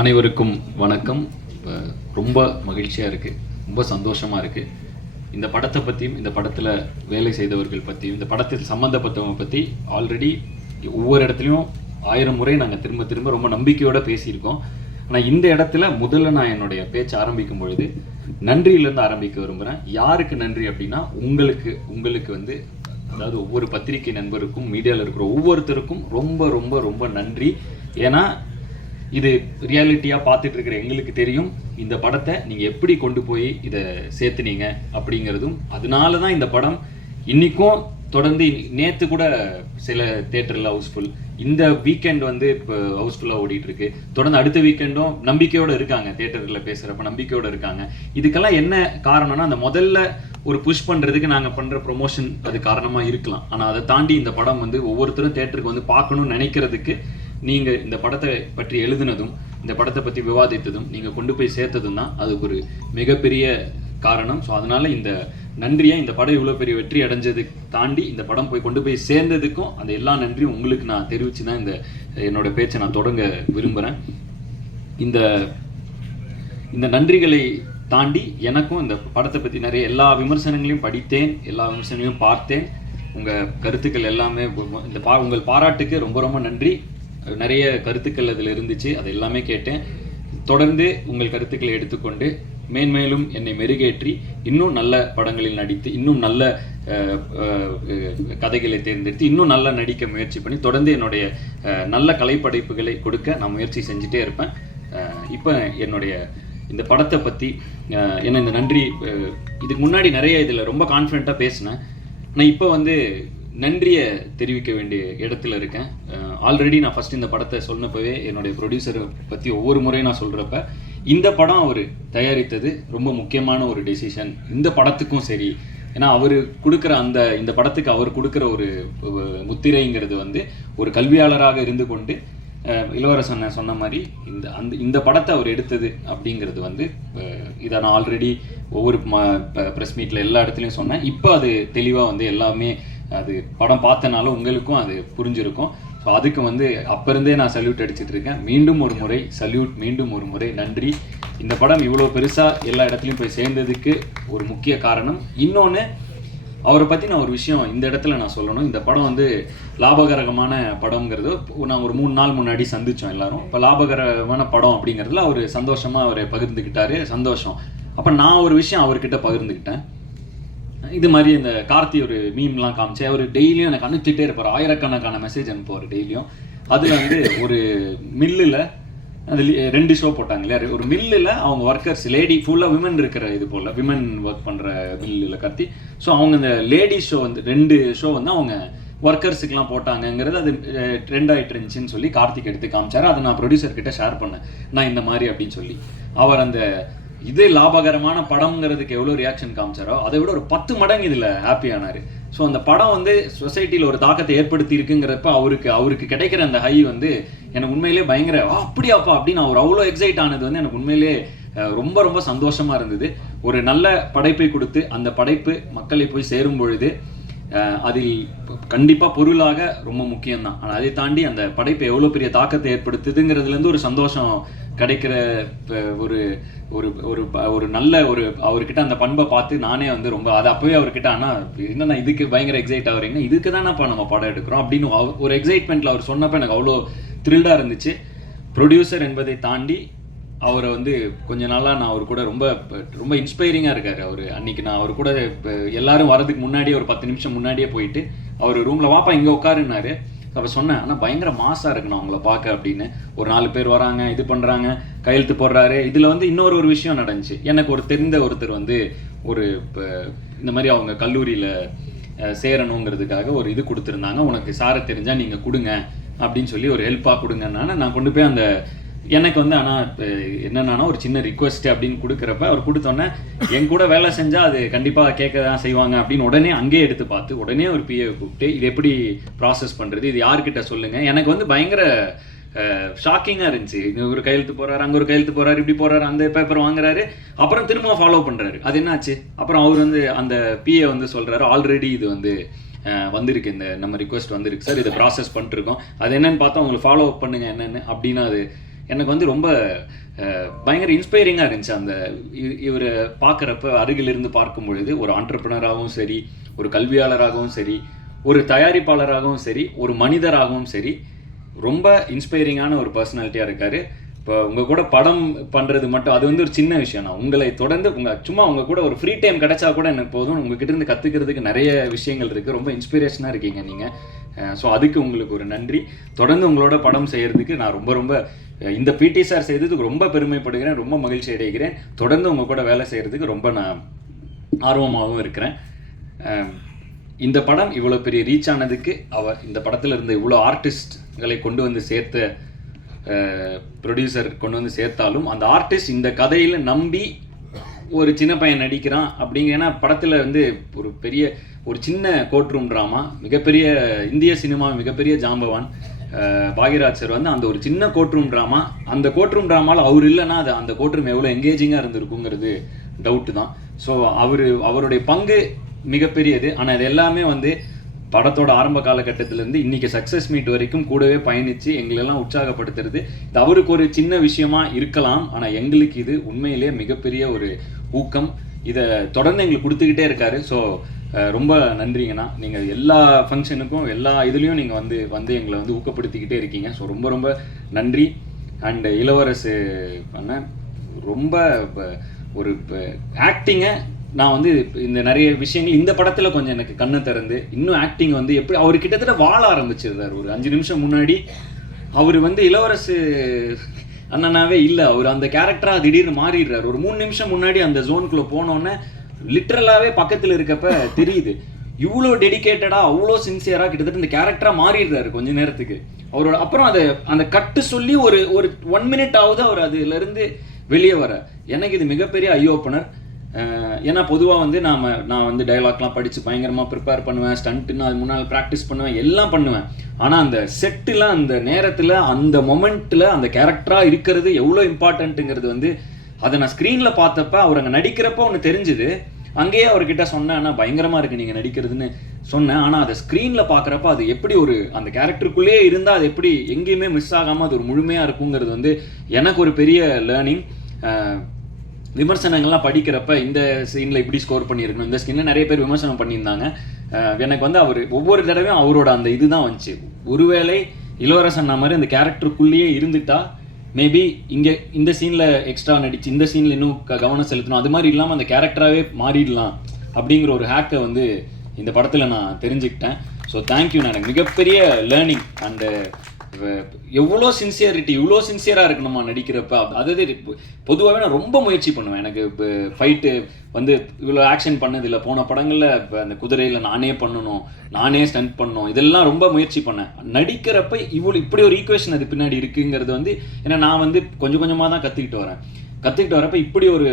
அனைவருக்கும் வணக்கம். ரொம்ப மகிழ்ச்சியாக இருக்குது, ரொம்ப சந்தோஷமாக இருக்குது. இந்த படத்தை பற்றியும் இந்த படத்தில் வேலை செய்தவர்கள் பற்றியும் இந்த படத்தில் சம்மந்தப்பட்டவங்க பற்றி ஆல்ரெடி ஒவ்வொரு இடத்துலையும் 1000 முறை நாங்கள் திரும்ப திரும்ப ரொம்ப நம்பிக்கையோடு பேசியிருக்கோம். ஆனால் இந்த இடத்துல முதல்ல நான் என்னுடைய பேச்சு ஆரம்பிக்கும் பொழுது நன்றியிலேருந்து ஆரம்பிக்க விரும்புகிறேன். யாருக்கு நன்றி அப்படின்னா உங்களுக்கு வந்து அதாவது ஒவ்வொரு பத்திரிகை நண்பருக்கும் மீடியாவில் இருக்கிற ஒவ்வொருத்தருக்கும் ரொம்ப ரொம்ப ரொம்ப நன்றி. ஏன்னா இது ரியாலிட்டியாக பார்த்துட்டு இருக்கிற எங்களுக்கு தெரியும் இந்த படத்தை நீங்கள் எப்படி கொண்டு போய் இதை சேர்த்துனீங்க அப்படிங்கிறதும். அதனால தான் இந்த படம் இன்றைக்கும் தொடர்ந்து நேற்று கூட சில தேட்டரில் ஹவுஸ்ஃபுல், இந்த வீக்கெண்ட் வந்து இப்போ ஹவுஸ்ஃபுல்லாக ஓடிட்டுருக்கு. தொடர்ந்து அடுத்த வீக்கெண்டும் நம்பிக்கையோடு இருக்காங்க, தேட்டரில் பேசுகிறப்ப நம்பிக்கையோடு இருக்காங்க. இதுக்கெல்லாம் என்ன காரணம்னா அந்த முதல்ல ஒரு புஷ் பண்ணுறதுக்கு நாங்கள் பண்ணுற ப்ரொமோஷன் அது காரணமாக இருக்கலாம். ஆனால் அதை தாண்டி இந்த படம் வந்து ஒவ்வொருத்தரும் தேட்டருக்கு வந்து பார்க்கணும்னு நினைக்கிறதுக்கு நீங்கள் இந்த படத்தை பற்றி எழுதுனதும் இந்த படத்தை பற்றி விவாதித்ததும் நீங்கள் கொண்டு போய் சேர்த்ததும் தான் அதுக்கு ஒரு மிகப்பெரிய காரணம். ஸோ அதனால் இந்த நன்றியை இந்த படம் இவ்வளோ பெரிய வெற்றி அடைஞ்சதுக்கு தாண்டி இந்த படம் போய் கொண்டு போய் சேர்ந்ததுக்கும் அந்த எல்லா நன்றியும் உங்களுக்கு நான் தெரிவித்து தான் என்னோட பேச்சை நான் தொடங்க விரும்புகிறேன். இந்த நன்றிகளை தாண்டி எனக்கும் இந்த படத்தை பற்றி நிறைய எல்லா விமர்சனங்களையும் படித்தேன், எல்லா விமர்சனங்களையும் பார்த்தேன். உங்கள் கருத்துக்கள் எல்லாமே உங்கள் பாராட்டுக்கு ரொம்ப ரொம்ப நன்றி. நிறைய கருத்துக்கள் அதில் இருந்துச்சு, அதை எல்லாமே கேட்டேன். தொடர்ந்து உங்கள் கருத்துக்களை எடுத்துக்கொண்டு மேன்மேலும் என்னை மெருகேற்றி இன்னும் நல்ல படங்களில் நடித்து இன்னும் நல்ல கதைகளை தேர்ந்தெடுத்து இன்னும் நல்லா நடிக்க முயற்சி பண்ணி தொடர்ந்து என்னுடைய நல்ல கலைப்படைப்புகளை கொடுக்க நான் முயற்சி செஞ்சுட்டே இருப்பேன். இப்போ என்னுடைய இந்த படத்தை பற்றி என்ன இந்த நன்றி இதுக்கு முன்னாடி நிறைய இதில் ரொம்ப கான்ஃபிடென்ட்டாக பேசினேன். நான் இப்போ வந்து நன்றியை தெரிவிக்க வேண்டிய இடத்துல இருக்கேன். ஆல்ரெடி நான் ஃபஸ்ட் இந்த படத்தை சொன்னப்பவே என்னுடைய ப்ரொடியூசரை பற்றி ஒவ்வொரு முறையும் நான் சொல்கிறப்ப இந்த படம் அவர் தயாரித்தது ரொம்ப முக்கியமான ஒரு டெசிஷன் இந்த படத்துக்கும் சரி. ஏன்னா அவர் கொடுக்குற இந்த படத்துக்கு அவர் கொடுக்குற ஒரு முத்திரைங்கிறது வந்து ஒரு கல்வியாளராக இருந்து கொண்டு இளவரசன் சொன்ன மாதிரி இந்த படத்தை அவர் எடுத்தது அப்படிங்கிறது வந்து இதை நான் ஆல்ரெடி ஒவ்வொரு ப்ரெஸ் மீட்டில் எல்லா இடத்துலையும் சொன்னேன். இப்போ அது தெளிவாக வந்து எல்லாமே அது படம் பார்த்தனால உங்களுக்கும் அது புரிஞ்சிருக்கும். ஸோ அதுக்கு வந்து அப்போ இருந்தே நான் சல்யூட் அடிச்சுட்டு இருக்கேன். மீண்டும் ஒரு முறை சல்யூட், மீண்டும் ஒரு முறை நன்றி. இந்த படம் இவ்வளோ பெருசாக எல்லா இடத்துலையும் போய் சேர்ந்ததுக்கு ஒரு முக்கிய காரணம். இன்னொன்று அவரை பற்றி நான் ஒரு விஷயம் இந்த இடத்துல நான் சொல்லணும். இந்த படம் வந்து லாபகரமான படம்ங்கிறது நான் ஒரு 3 நாள் முன்னாடி சந்தித்தோம் எல்லாரும். இப்போ லாபகரமான படம் அப்படிங்கிறதுல அவர் சந்தோஷமாக அவரை பகிர்ந்துக்கிட்டாரு, சந்தோஷம். அப்போ நான் ஒரு விஷயம் அவர்கிட்ட பகிர்ந்துக்கிட்டேன். இது மாதிரி இந்த கார்த்தி ஒரு மீம்லாம் காமிச்சேன். அவர் டெய்லியும் எனக்கு அனுப்பிச்சிட்டே இருப்பார், ஆயிரக்கணக்கான மெசேஜ் அனுப்புவார் டெய்லியும். அதில் வந்து ஒரு மில்லில் அது 2 ஷோ போட்டாங்க இல்லையா, ஒரு மில்லில் அவங்க ஒர்க்கர்ஸ் லேடி ஃபுல்லாக விமன் இருக்கிற இது போல் விமன் ஒர்க் பண்ணுற மில்லில் கார்த்தி. ஸோ அவங்க இந்த லேடிஸ் ஷோ வந்து 2 ஷோ வந்து அவங்க ஒர்க்கர்ஸுக்கெலாம் போட்டாங்கங்கிறது அது ட்ரெண்ட் ஆகிட்டு இருந்துச்சுன்னு சொல்லி கார்த்திக் எடுத்து காமிச்சார். அதை நான் ப்ரொடியூசர்கிட்ட ஷேர் பண்ணேன், நான் இந்த மாதிரி அப்படின்னு சொல்லி. அவர் அந்த இது லாபகரமான படம்ங்கிறதுக்கு எவ்வளோ ரியாக்ஷன் காமிச்சாரோ அதை விட ஒரு 10 மடங்கு இதில் ஹாப்பியானார். ஸோ அந்த படம் வந்து சொசைட்டியில் ஒரு தாக்கத்தை ஏற்படுத்தி இருக்குங்கிறப்ப அவருக்கு கிடைக்கிற அந்த ஹை வந்து எனக்கு உண்மையிலே பயங்கர அப்படியாப்பா அப்படின்னு அவர் அவ்வளோ எக்ஸைட் ஆனது வந்து எனக்கு உண்மையிலே ரொம்ப ரொம்ப சந்தோஷமாக இருந்தது. ஒரு நல்ல படைப்பை கொடுத்து அந்த படைப்பு மக்களை போய் சேரும் பொழுது அதில் கண்டிப்பாக பொருளாக ரொம்ப முக்கியம்தான். ஆனால் அதை தாண்டி அந்த படைப்பு எவ்வளோ பெரிய தாக்கத்தை ஏற்படுத்துதுங்கிறதுலேருந்து ஒரு சந்தோஷம் கிடைக்கிற ஒரு ஒரு ஒரு ஒரு நல்ல ஒரு அவர்கிட்ட அந்த பண்பை பார்த்து நானே வந்து ரொம்ப அதை அப்போவே அவர்கிட்ட ஆனால் என்னன்னா இதுக்கு பயங்கர எக்ஸைட் ஆகிறீங்கன்னா இதுக்கு தானேப்பா நம்ம படம் எடுக்கிறோம் அப்படின்னு ஒரு எக்ஸைட்மெண்ட்டில் அவர் சொன்னப்போ எனக்கு அவ்வளோ த்ரில்டாக இருந்துச்சு. ப்ரொடியூசர் என்பதை தாண்டி அவரை வந்து கொஞ்ச நாளாக நான் அவர் கூட ரொம்ப ரொம்ப இன்ஸ்பைரிங்காக இருக்கார். அவர் அன்றைக்கி நான் அவர் கூட எல்லாரும் வரதுக்கு முன்னாடியே ஒரு 10 நிமிஷம் முன்னாடியே போயிட்டு அவர் ரூமில் வாப்பா இங்கே உட்காருன்னாரு. அப்போ சொன்னேன், ஆனால் பயங்கர மாசாக இருக்குண்ணா அவங்கள பார்க்க அப்படின்னு. ஒரு 4 பேர் வராங்க, இது பண்ணுறாங்க, கையெழுத்து போடுறாரு. இதில் வந்து இன்னொரு விஷயம் நடந்துச்சு. எனக்கு ஒரு தெரிந்த ஒருத்தர் வந்து ஒரு இந்த மாதிரி அவங்க கல்லூரியில் சேரணுங்கிறதுக்காக ஒரு இது கொடுத்துருந்தாங்க, உனக்கு சாரை தெரிஞ்சால் நீங்கள் கொடுங்க அப்படின்னு சொல்லி ஒரு ஹெல்ப்பாக கொடுங்கன்னால நான் கொண்டு போய் அந்த எனக்கு வந்து ஆனால் என்னென்னா ஒரு சின்ன ரிக்வெஸ்ட் அப்படின்னு கொடுக்குறப்ப அவர் கொடுத்தோன்னே என் கூட வேலை செஞ்சால் அது கண்டிப்பாக கேட்க தான் செய்வாங்க அப்படின்னு உடனே அங்கேயே எடுத்து பார்த்து உடனே ஒரு பிஏவை கூப்பிட்டு இது எப்படி ப்ராசஸ் பண்ணுறது, இது யார்கிட்ட சொல்லுங்கள். எனக்கு வந்து பயங்கர ஷாக்கிங்காக இருந்துச்சு. இங்கே ஒரு கையெழுத்து போகிறாரு, அங்கே ஒரு கையெழுத்து போகிறாரு, இப்படி போகிறாரு, அந்த பேப்பர் வாங்குறாரு, அப்புறம் திரும்ப ஃபாலோ பண்ணுறாரு. அது என்னாச்சு? அப்புறம் அவர் வந்து அந்த பிஏ வந்து சொல்கிறாரு, ஆல்ரெடி இது வந்து வந்திருக்கு, இந்த நம்ம ரிக்வெஸ்ட் வந்திருக்கு சார், இதை ப்ராசஸ் பண்ணிட்டுருக்கோம், அது என்னென்னு பார்த்தா உங்களுக்கு ஃபாலோ அப் பண்ணுங்கள் என்னென்னு அப்படின்னு. அது எனக்கு வந்து ரொம்ப பயங்கர இன்ஸ்பைரிங்காக இருந்துச்சு. அந்த இவரை பார்க்குறப்ப அருகிலிருந்து பார்க்கும் பொழுது ஒரு ஆண்டர்ப்ரனராகவும் சரி, ஒரு கல்வியாளராகவும் சரி, ஒரு தயாரிப்பாளராகவும் சரி, ஒரு மனிதராகவும் சரி, ரொம்ப இன்ஸ்பைரிங்கான ஒரு பர்சனாலிட்டியாக இருக்கார். இப்போ உங்கள் கூட படம் பண்ணுறது மட்டும் அது வந்து ஒரு சின்ன விஷயம் தான். உங்களை தொடர்ந்து சும்மா உங்கள் கூட ஒரு ஃப்ரீ டைம் கிடைச்சா கூட எனக்கு போதும். உங்ககிட்ட இருந்து கற்றுக்கிறதுக்கு நிறைய விஷயங்கள் இருக்குது. ரொம்ப இன்ஸ்பிரேஷனாக இருக்கீங்க நீங்கள். ஸோ அதுக்கு உங்களுக்கு ஒரு நன்றி. தொடர்ந்து உங்களோட படம் செய்கிறதுக்கு நான் ரொம்ப இந்த பிடி சார் செய்ததுக்கு ரொம்ப பெருமைப்படுகிறேன், ரொம்ப மகிழ்ச்சி அடைகிறேன். தொடர்ந்து உங்கள் கூட வேலை செய்கிறதுக்கு ரொம்ப நான் ஆர்வமாகவும் இருக்கிறேன். இந்த படம் இவ்வளோ பெரிய ரீச் ஆனதுக்கு இந்த படத்தில் இருந்த இவ்வளோ ஆர்டிஸ்ட்களை கொண்டு வந்து சேர்த்த ப்ரொடியூசர் கொண்டு வந்து சேர்த்தாலும் அந்த ஆர்டிஸ்ட் இந்த கதையில் நம்பி ஒரு சின்ன பையன் நடிக்கிறான் அப்படிங்கன்னா படத்தில் வந்து ஒரு சின்ன கோர்ட் ரூம் ட்ராமா, மிகப்பெரிய இந்திய சினிமா மிகப்பெரிய ஜாம்பவான் பாக்யராஜ் சார் வந்து அந்த ஒரு சின்ன கோர்ட் ரூம் ட்ராமா, அந்த கோர்ட் ரூம் ட்ராமாவில் அவர் இல்லைன்னா அது அந்த கோர்ட் ரூம் எவ்வளோ எங்கேஜிங்காக இருந்திருக்குங்கிறது டவுட்டு தான். ஸோ அவருடைய பங்கு மிகப்பெரியது. ஆனால் இது எல்லாமே வந்து படத்தோட ஆரம்ப காலகட்டத்திலேருந்து இன்றைக்கி சக்ஸஸ் மீட் வரைக்கும் கூடவே பயணித்து எங்களெல்லாம் உற்சாகப்படுத்துறது இது அவருக்கு ஒரு சின்ன விஷயமா இருக்கலாம். ஆனால் எங்களுக்கு இது உண்மையிலே மிகப்பெரிய ஒரு ஊக்கம். இதை தொடர்ந்து எங்களுக்கு கொடுத்துக்கிட்டே இருக்காரு. ஸோ ரொம்ப நன்றிங்கண்ணா. நீங்கள் எல்லா ஃபங்க்ஷனுக்கும் எல்லா இதுலேயும் நீங்கள் வந்து எங்களை வந்து ஊக்கப்படுத்திக்கிட்டே இருக்கீங்க. ஸோ ரொம்ப நன்றி. அண்டு இளவரசு பண்ண ரொம்ப ஒரு ஆக்டிங்கை நான் வந்து இந்த நிறைய விஷயங்கள் இந்த படத்தில் கொஞ்சம் எனக்கு கண்ணை திறந்து இன்னும் ஆக்டிங் வந்து எப்படி அவர் கிட்டத்தட்ட வாழ ஆரம்பிச்சிருந்தார். ஒரு 5 நிமிஷம் முன்னாடி அவர் வந்து இளவரசு அண்ணனாவே இல்லை, அவர் அந்த கேரக்டராக திடீர்னு மாறிடுறார். ஒரு 3 நிமிஷம் முன்னாடி அந்த ஜோனுக்குள்ளே போனோன்னே லிட்ரலாகவே பக்கத்தில் இருக்கப்ப தெரியுது இவ்வளோ டெடிக்கேட்டடாக அவ்வளோ சின்சியராக கிட்டத்தட்ட இந்த கேரக்டராக மாறிடுறாரு கொஞ்ச நேரத்துக்கு. அவரோட அப்புறம் அந்த கட்டு சொல்லி ஒரு 1 மினிட் ஆகுது அவர் அதுலேருந்து வெளியே வர. எனக்கு இது மிகப்பெரிய ஐ ஓப்பனர். ஏன்னா பொதுவாக வந்து நான் வந்து டைலாக்லாம் படித்து பயங்கரமாக ப்ரிப்பேர் பண்ணுவேன், ஸ்டண்ட்டுன்னு அது முன்னால் ப்ராக்டிஸ் பண்ணுவேன், எல்லாம் பண்ணுவேன். ஆனால் அந்த செட்டில் அந்த நேரத்தில் அந்த மொமெண்ட்டில் அந்த கேரக்டராக இருக்கிறது எவ்வளோ இம்பார்ட்டண்ட்டுங்கிறது வந்து அதை நான் ஸ்க்ரீனில் பார்த்தப்ப அவர் அங்கே நடிக்கிறப்போ ஒன்று தெரிஞ்சுது. அங்கேயே அவர்கிட்ட சொன்னேன், ஆனால் பயங்கரமாக இருக்குது நீங்கள் நடிக்கிறதுன்னு சொன்னேன். ஆனால் அதை ஸ்க்ரீனில் பார்க்குறப்ப அது எப்படி அந்த கேரக்டருக்குள்ளேயே இருந்தால் அது எப்படி எங்கேயுமே மிஸ் ஆகாமல் அது ஒரு முழுமையாக இருக்குங்கிறது வந்து எனக்கு ஒரு பெரிய லேர்னிங். விமர்சனங்கள்லாம் படிக்கிறப்ப இந்த சீனில் இப்படி ஸ்கோர் பண்ணியிருக்கணும், இந்த ஸ்கின்ல நிறைய பேர் விமர்சனம் பண்ணியிருந்தாங்க. எனக்கு வந்து அவர் ஒவ்வொரு தடவையும் அவரோட அந்த இதுதான் வந்துச்சு. ஒருவேளை இளவரசன் மாதிரி அந்த கேரக்டருக்குள்ளேயே இருந்துட்டா மேபி இங்கே இந்த சீனில் எக்ஸ்ட்ரா நடிச்சு இந்த சீனில் இன்னும் கவனம் செலுத்தணும், அது மாதிரி இல்லாமல் அந்த கேரக்டராகவே மாறிடலாம் அப்படிங்கிற ஒரு ஹேக்கை வந்து இந்த படத்தில் நான் தெரிஞ்சுக்கிட்டேன். So thank you. நான் எனக்கு மிகப்பெரிய லேர்னிங். அண்டு எவ்வளோ சின்சியரிட்டி, இவ்வளோ சின்சியராக இருக்கணுமா நடிக்கிறப்ப. அதாவது பொதுவாகவே நான் ரொம்ப முயற்சி பண்ணுவேன். எனக்கு இப்போ ஃபைட்டு வந்து இவ்வளோ ஆக்ஷன் பண்ணதில்லை. போன படங்களில் இப்போ அந்த குதிரையில் நானே பண்ணணும், நானே ஸ்டண்ட் பண்ணணும், இதெல்லாம் ரொம்ப முயற்சி பண்ணேன். நடிக்கிறப்ப இப்படி ஒரு ஈக்குவேஷன் அது பின்னாடி இருக்குங்கிறது வந்து ஏன்னா நான் வந்து கொஞ்சம் கொஞ்சமாக தான் கற்றுக்கிட்டு வரப்ப இப்படி ஒரு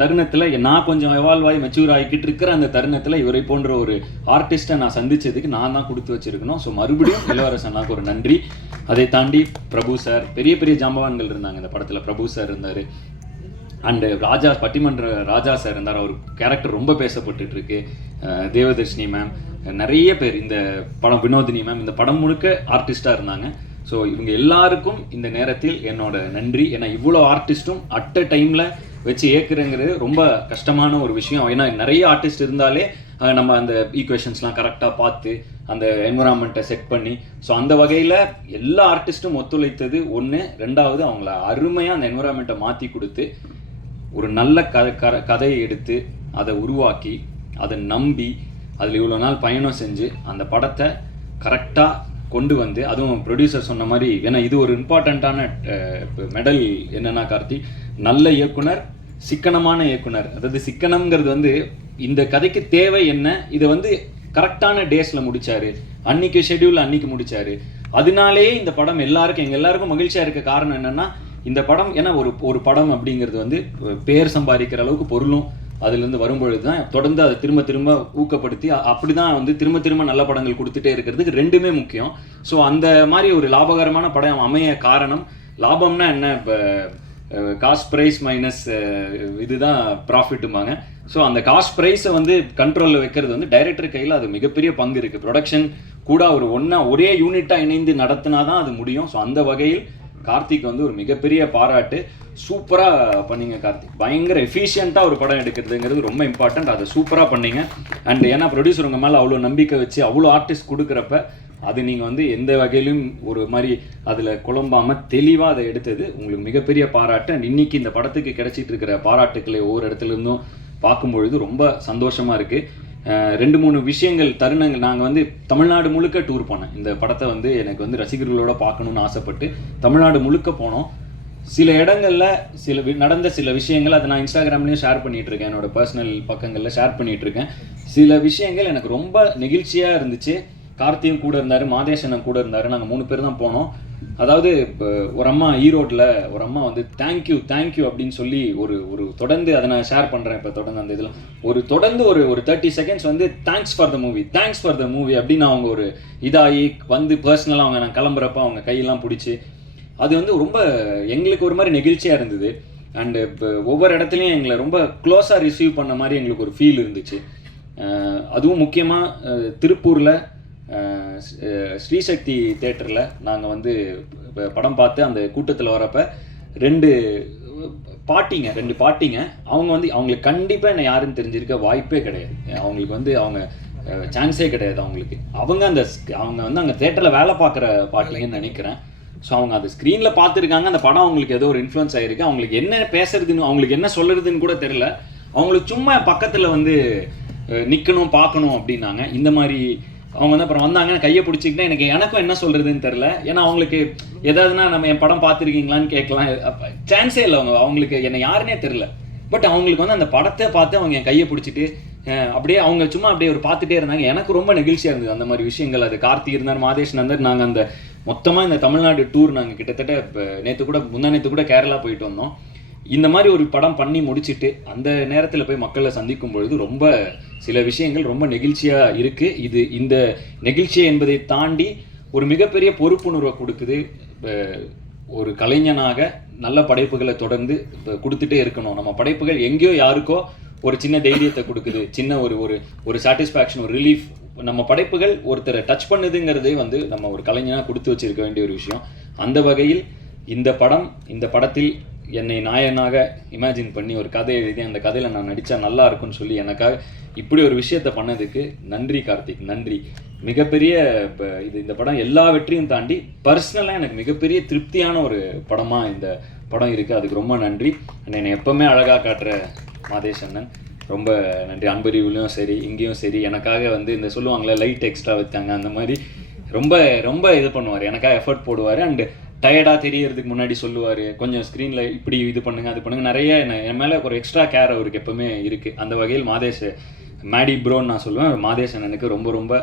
தருணத்தில் நான் கொஞ்சம் எவால்வ் ஆகி மெச்சூர் ஆகிக்கிட்டு இருக்கிற அந்த தருணத்தில் இவரை போன்ற ஒரு ஆர்டிஸ்ட்டை நான் சந்தித்ததுக்கு நான் தான் கொடுத்து வச்சுருக்கணும். ஸோ மறுபடியும் இளவரசனாக்கு ஒரு நன்றி. அதை தாண்டி பிரபு சார், பெரிய ஜாம்பவான்கள் இருந்தாங்க இந்த படத்தில். பிரபு சார் இருந்தார், அண்டு பட்டிமன்ற ராஜா சார் இருந்தார். அவர் கேரக்டர் ரொம்ப பேசப்பட்டு இருக்கு. தேவதர்ஷினி மேம், நிறைய பேர் இந்த படம், வினோதினி மேம், இந்த படம் முழுக்க ஆர்டிஸ்டாக இருந்தாங்க. ஸோ இவங்க எல்லாருக்கும் இந்த நேரத்தில் என்னோட நன்றி. ஏன்னா இவ்வளோ ஆர்டிஸ்ட்டும் அட் அ டைமில் வச்சு ஏற்கிறங்கிறது ரொம்ப கஷ்டமான ஒரு விஷயம். ஏன்னா நிறைய ஆர்டிஸ்ட் இருந்தாலே நம்ம அந்த ஈக்குவேஷன்ஸ்லாம் கரெக்டாக பார்த்து அந்த என்விரான்மெண்ட்டை செட் பண்ணி, ஸோ அந்த வகையில் எல்லா ஆர்டிஸ்ட்டும் ஒத்துழைத்தது ஒன்று. ரெண்டாவது அவங்கள அருமையாக அந்த என்விரான்மெண்ட்டை மாற்றி கொடுத்து ஒரு நல்ல கதையை எடுத்து அதை உருவாக்கி அதை நம்பி அதில் இவ்வளோ நாள் பயணம் செஞ்சு அந்த படத்தை கரெக்டாக கொண்டு வந்து, அதுவும் ப்ரொடியூசர் சொன்ன மாதிரி, ஏன்னா இது ஒரு இம்பார்ட்டண்ட்டான மெடல் என்னன்னா கார்த்தி, நல்ல இயக்குனர், சிக்கனமான இயக்குனர். அதாவது சிக்கனம்ங்கிறது வந்து இந்த கதைக்கு தேவை என்ன, இதை வந்து கரெக்டான டேஸில் முடித்தார், அன்னைக்கு ஷெட்யூலில் அன்னைக்கு முடித்தார். அதனாலேயே இந்த படம் எங்கள் எல்லாருக்கும் மகிழ்ச்சியாக இருக்க காரணம் என்னென்னா இந்த படம், ஏன்னா ஒரு படம் அப்படிங்கிறது வந்து பேர் சம்பாதிக்கிற அளவுக்கு பொருளும் அதுலேருந்து வரும்பொழுது தான் தொடர்ந்து அதை திரும்ப ஊக்கப்படுத்தி அப்படி தான் வந்து திரும்ப நல்ல படங்கள் கொடுத்துட்டே இருக்கிறதுக்கு ரெண்டுமே முக்கியம். ஸோ அந்த மாதிரி ஒரு லாபகரமான படம் அமைய காரணம், லாபம்னா என்ன, இப்போ காஸ்ட் ப்ரைஸ் மைனஸ் இதுதான் ப்ராஃபிட்டுமாங்க. ஸோ அந்த காஸ்ட் ப்ரைஸை வந்து கண்ட்ரோலில் வைக்கிறது வந்து டைரக்டர் கையில் அது மிகப்பெரிய பங்கு இருக்குது. ப்ரொடக்ஷன் கூட ஒரே யூனிட்டாக இணைந்து நடத்தினா தான் அது முடியும். ஸோ அந்த வகையில் கார்த்திக் வந்து ஒரு மிகப்பெரிய பாராட்டு. சூப்பராக பண்ணீங்க கார்த்திக், பயங்கர எஃபிஷியண்ட்டாக ஒரு படம் எடுக்கிறதுங்கிறது ரொம்ப இம்பார்ட்டண்ட். அதை சூப்பராக பண்ணீங்க. அண்ட் ஏன்னா ப்ரொடியூசர் உங்கள் மேலே அவ்வளோ நம்பிக்கை வச்சு அவ்வளோ ஆர்டிஸ்ட் கொடுக்குறப்ப அது நீங்கள் வந்து எந்த வகையிலும் ஒரு மாதிரி அதில் குழம்பாமல் தெளிவாக அதை எடுத்தது உங்களுக்கு மிகப்பெரிய பாராட்டு. அண்ட் இன்னைக்கு இந்த படத்துக்கு கிடைச்சிட்டு இருக்கிற பாராட்டுக்களை ஒவ்வொரு இடத்துலேருந்தும் பார்க்கும்பொழுது ரொம்ப சந்தோஷமாக இருக்குது. 2-3 விஷயங்கள் தருணங்கள், நாங்கள் வந்து தமிழ்நாடு முழுக்க டூர் போனேன். இந்த படத்தை வந்து எனக்கு வந்து ரசிகர்களோட பார்க்கணுன்னு ஆசைப்பட்டு தமிழ்நாடு முழுக்க போனோம். சில இடங்களில் நடந்த சில விஷயங்கள் அதை நான் இன்ஸ்டாகிராம்லேயும் ஷேர் பண்ணிகிட்ருக்கேன், என்னோட பர்சனல் பக்கங்களில் ஷேர் பண்ணிகிட்ருக்கேன். சில விஷயங்கள் எனக்கு ரொம்ப நெகிழ்ச்சியாக இருந்துச்சு. கார்த்தியும் கூட இருந்தார், மாதேஷனும் கூட இருந்தார். நாங்கள் 3 பேர் தான் போனோம். அதாவது இப்போ ஒரு அம்மா ஈரோட்டில் ஒரு அம்மா வந்து தேங்க்யூ அப்படின்னு சொல்லி ஒரு தொடர்ந்து அதை நான் ஷேர் பண்ணுறேன். இப்போ தொடர்ந்து அந்த இதில் தொடர்ந்து ஒரு 30 செகண்ட்ஸ் வந்து தேங்க்ஸ் ஃபார் த மூவி அப்படின்னு அவங்க ஒரு இதாகி வந்து பர்சனலாக அவங்க நான் கிளம்புறப்ப அவங்க கையெல்லாம் பிடிச்சி அது வந்து ரொம்ப எங்களுக்கு ஒரு மாதிரி நெகிழ்ச்சியாக இருந்தது. அண்டு இப்போ ஒவ்வொரு இடத்துலையும் எங்களை ரொம்ப க்ளோஸாக ரிசீவ் பண்ண மாதிரி எங்களுக்கு ஒரு ஃபீல் இருந்துச்சு. அதுவும் முக்கியமாக திருப்பூரில் ஸ்ரீசக்தி தேட்டரில் நாங்கள் வந்து படம் பார்த்து அந்த கூட்டத்தில் வரப்போ 2 பாட்டிங்க அவங்க வந்து அவங்களுக்கு கண்டிப்பாக என்னை யாருன்னு தெரிஞ்சிருக்க வாய்ப்பே கிடையாது. அவங்களுக்கு வந்து அவங்க சான்ஸே கிடையாது. அவங்க வந்து அங்கே தேட்டரில் வேலை பார்க்குற பாட்டிங்கன்னு நினைக்கிறேன். ஸோ அவங்க அந்த ஸ்க்ரீனில் பார்த்துருக்காங்க. அந்த படம் அவங்களுக்கு ஏதோ ஒரு இன்ஃப்ளூயன்ஸ் ஆகிருக்கு. அவங்களுக்கு என்ன பேசுறதுன்னு, அவங்களுக்கு என்ன சொல்கிறதுன்னு கூட தெரில. அவங்களுக்கு சும்மா பக்கத்தில் வந்து நிற்கணும் பார்க்கணும் அப்படின்னாங்க. இந்த மாதிரி அவங்க வந்து அப்புறம் வந்தாங்க, கையை பிடிச்சிக்கிட்டா எனக்கும் என்ன சொல்கிறதுன்னு தெரில. ஏன்னா அவங்களுக்கு எதாவதுனா நம்ம என் படம் பார்த்துருக்கீங்களான்னு கேட்கலாம், சான்ஸே இல்லை. அவங்களுக்கு என்னை யாருன்னே தெரில. பட் அவங்களுக்கு வந்து அந்த படத்தை பார்த்து அவங்க என் கையை பிடிச்சிட்டு அப்படியே அவங்க சும்மா அப்படியே ஒரு பார்த்துட்டே இருந்தாங்க. எனக்கு ரொம்ப நெகிழ்ச்சியாக இருந்தது அந்த மாதிரி விஷயங்கள். அது கார்த்தி இருந்தார், மாதேஷ் இருந்தார். நாங்கள் அந்த மொத்தமாக இந்த தமிழ்நாடு டூர் நாங்கள் கிட்டத்தட்ட முந்தானேத்து கூட கேரளா போயிட்டு வந்தோம். இந்த மாதிரி ஒரு படம் பண்ணி முடிச்சுட்டு அந்த நேரத்தில் போய் மக்களை சந்திக்கும் பொழுது ரொம்ப சில விஷயங்கள் ரொம்ப நெகிழ்ச்சியாக இருக்குது. இந்த நெகிழ்ச்சியை என்பதை தாண்டி ஒரு மிகப்பெரிய பொறுப்புணர்வை கொடுக்குது. ஒரு கலைஞனாக நல்ல படைப்புகளை தொடர்ந்து கொடுத்துட்டே இருக்கணும். நம்ம படைப்புகள் எங்கேயோ யாருக்கோ ஒரு சின்ன தைரியத்தை கொடுக்குது, சின்ன ஒரு சாட்டிஸ்ஃபேக்ஷன், ஒரு ரிலீஃப். நம்ம படைப்புகள் ஒருத்தரை டச் பண்ணுதுங்கிறதே வந்து நம்ம ஒரு கலைஞனாக கொடுத்து வச்சிருக்க வேண்டிய ஒரு விஷயம். அந்த வகையில் இந்த படத்தில் என்னை நாயனாக இமேஜின் பண்ணி ஒரு கதை எழுதி அந்த கதையில் நான் நடித்தா நல்லா இருக்கும்னு சொல்லி எனக்காக இப்படி ஒரு விஷயத்தை பண்ணதுக்கு நன்றி கார்த்திக், நன்றி. மிகப்பெரிய இந்த படம் எல்லா வெற்றியும் தாண்டி பர்சனலாக எனக்கு மிகப்பெரிய திருப்தியான ஒரு படமாக இந்த படம் இருக்குது. அதுக்கு ரொம்ப நன்றி. என்னை எப்போவுமே அழகாக காட்டுற மாதேஷ் அண்ணன் ரொம்ப நன்றி. அன்பறிவுலையும் சரி இங்கேயும் சரி எனக்காக வந்து இந்த சொல்லுவாங்களே லைட் எக்ஸ்ட்ரா வச்சாங்க அந்த மாதிரி ரொம்ப ரொம்ப இது பண்ணுவார், எனக்காக எஃபர்ட் போடுவார். அண்டு டயர்டாக தெரியறதுக்கு முன்னாடி சொல்லுவார், கொஞ்சம் ஸ்க்ரீனில் இப்படி இது பண்ணுங்கள் அது பண்ணுங்கள், நிறைய என் மேலே ஒரு எக்ஸ்ட்ரா கேர் அவருக்கு எப்போவுமே இருக்குது. அந்த வகையில் மாதேஷ் மேடி ப்ரோன்னு நான் சொல்லுவேன். மாதேஷ் அண்ணனுக்கு ரொம்ப ரொம்ப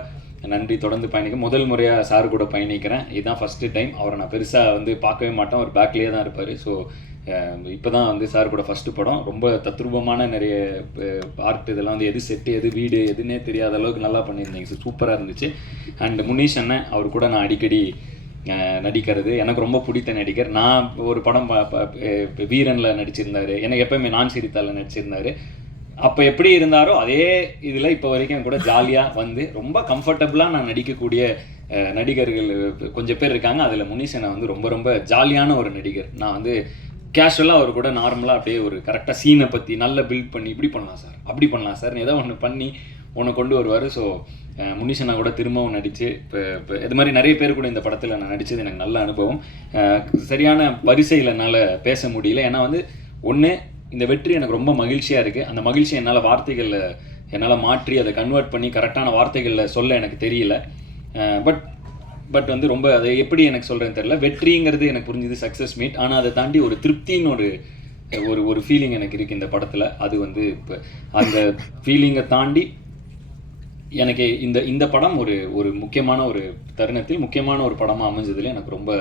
நன்றி. தொடர்ந்து பயணிக்க முதல் முறையாக சார் கூட பயணிக்கிறேன். இதுதான் ஃபஸ்ட்டு டைம். அவரை நான் பெருசாக வந்து பார்க்கவே மாட்டேன், அவர் பேக்லேயே தான் இருப்பார். ஸோ இப்போ தான் வந்து சார் கூட ஃபஸ்ட்டு படம். ரொம்ப தத்ரூபமான நிறைய ஆர்ட் இதெல்லாம் வந்து எது செட்டு எது வீடு எதுன்னே தெரியாத அளவுக்கு நல்லா பண்ணியிருந்தீங்க. சூப்பராக இருந்துச்சு. அண்ட் முனீஷ் அண்ணன் அவர் கூட நான் அடிக்கடி நடிக்கிறது எனக்கு ரொம்ப பிடித்த நடிகர். நான் ஒரு படம் வீரனில் நடிச்சிருந்தார், எனக்கு எப்போயுமே நான் சிரித்தாவில் நடிச்சிருந்தார். அப்போ எப்படி இருந்தாரோ அதே இதில் இப்போ வரைக்கும் கூட ஜாலியாக வந்து ரொம்ப கம்ஃபர்டபுளாக நான் நடிக்கக்கூடிய நடிகர்கள் கொஞ்சம் பேர் இருக்காங்க. அதில் முனீஷனை வந்து ரொம்ப ரொம்ப ஜாலியான ஒரு நடிகர். நான் வந்து கேஷுவலாக அவர் கூட நார்மலாக அப்படியே ஒரு கரெக்டாக சீனை பற்றி நல்லா பில்ட் பண்ணி இப்படி பண்ணலாம் சார் அப்படி பண்ணலாம் சார் ஏதோ ஒன்று பண்ணி ஒன்று கொண்டு வருவார். ஸோ முனிஷனா கூட திரும்பவும் நடித்து இப்போ இது மாதிரி நிறைய பேர் கூட இந்த படத்தில் நான் நடித்தது எனக்கு நல்ல அனுபவம். சரியான வரிசையில் என்னால் பேச முடியல. ஏன்னா வந்து ஒன்று இந்த வெற்றி எனக்கு ரொம்ப மகிழ்ச்சியாக இருக்குது. அந்த மகிழ்ச்சியை என்னால் மாற்றி அதை கன்வெர்ட் பண்ணி கரெக்டான வார்த்தைகளில் சொல்ல எனக்கு தெரியல. பட் வந்து ரொம்ப அதை எப்படி எனக்கு சொல்கிறேன்னு தெரியல. வெற்றிங்கிறது எனக்கு புரிஞ்சுது, சக்ஸஸ் மீட். ஆனால் அதை தாண்டி ஒரு திருப்தின்னு ஒரு ஃபீலிங் எனக்கு இருக்குது இந்த படத்தில். அது வந்து இப்போ அந்த ஃபீலிங்கை தாண்டி எனக்கு இந்த படம் ஒரு முக்கியமான ஒரு தருணத்தில் முக்கியமான ஒரு படமாக அமைஞ்சதில் எனக்கு ரொம்ப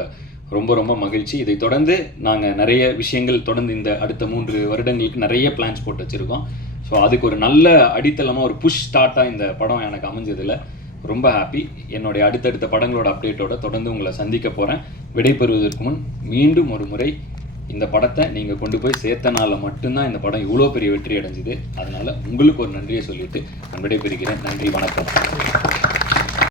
ரொம்ப ரொம்ப மகிழ்ச்சி. இதை தொடர்ந்து நாங்கள் நிறைய விஷயங்கள் தொடர்ந்து இந்த அடுத்த 3 வருடங்களுக்கு நிறைய பிளான்ஸ் போட்டு வச்சுருக்கோம். ஸோ அதுக்கு ஒரு நல்ல அடித்தளமாக ஒரு புஷ் ஸ்டார்ட்டாக இந்த படம் எனக்கு அமைஞ்சதில் ரொம்ப ஹாப்பி. என்னுடைய அடுத்தடுத்த படங்களோட அப்டேட்டோட தொடர்ந்து உங்களை சந்திக்க போகிறேன். விடைபெறுவதற்கு முன் மீண்டும் ஒரு முறை இந்த படத்தை நீங்கள் கொண்டு போய் சேர்த்தனால மட்டும்தான் இந்த படம் இவ்வளோ பெரிய வெற்றி அடைஞ்சுது. அதனால் உங்களுக்கு ஒரு நன்றியை சொல்லிவிட்டு நான் விடைபெறுகிறேன். நன்றி, வணக்கம்.